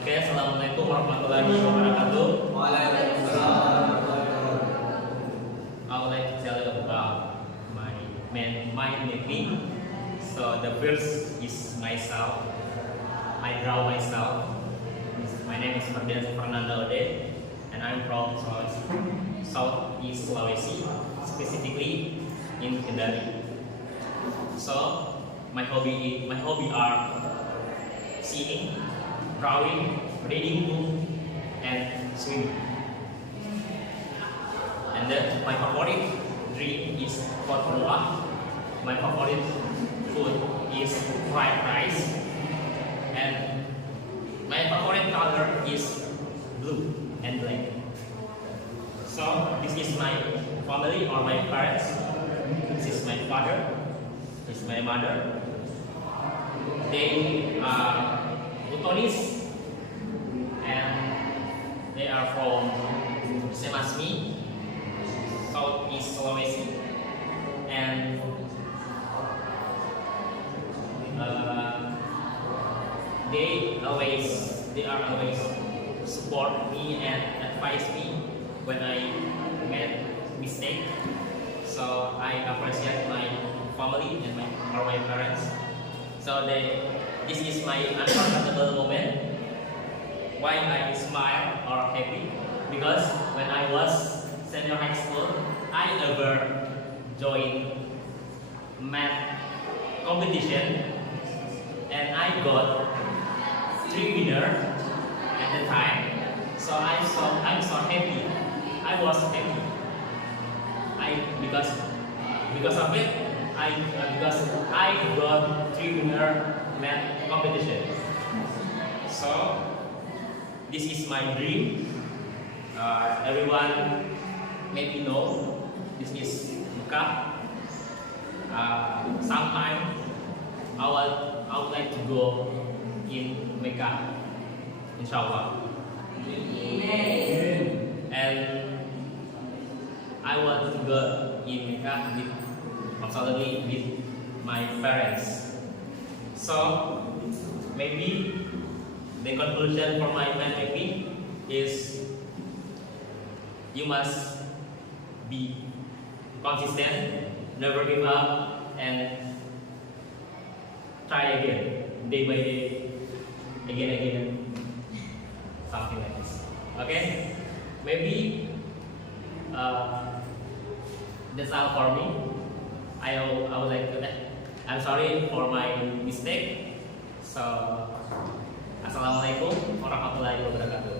Oke, assalamualaikum warahmatullahi wabarakatuh. Waalaikumsalam. I would like to tell you about my mapping. So the first is myself. I draw myself. My name is Fernando Ode, and I'm from Southeast Sulawesi, specifically in Kendari. So my hobby are singing, drawing, reading book, and swimming. And then my favorite drink is Coca-Cola. My favorite food is fried rice. And my favorite color is blue and black. So this is my family or my parents. This is my father. This is my mother. They are Butonis, and they are from same as me, Southeast Sulawesi, and they are always support me and advise me when I made mistake. So I appreciate my family and my parents. So this is my unforgettable moment. Why I smile or happy? Because when I was senior high school, I ever joined math competition, and I got 3 winners at the time. So I'm so happy. I was happy. Because of it, because I got 3 winner math competition. So this is my dream. Everyone maybe know this is Mecca. Sometime I would like to go in Mecca, inshallah. And I want to go in Mecca absolutely with my parents. So maybe the conclusion for my mapping is you must be consistent, never give up, and try again, day by day, again, something like this. Okay, maybe that's all for me. I would like to. I'm sorry for my mistake. So, assalamualaikum warahmatullahi wabarakatuh.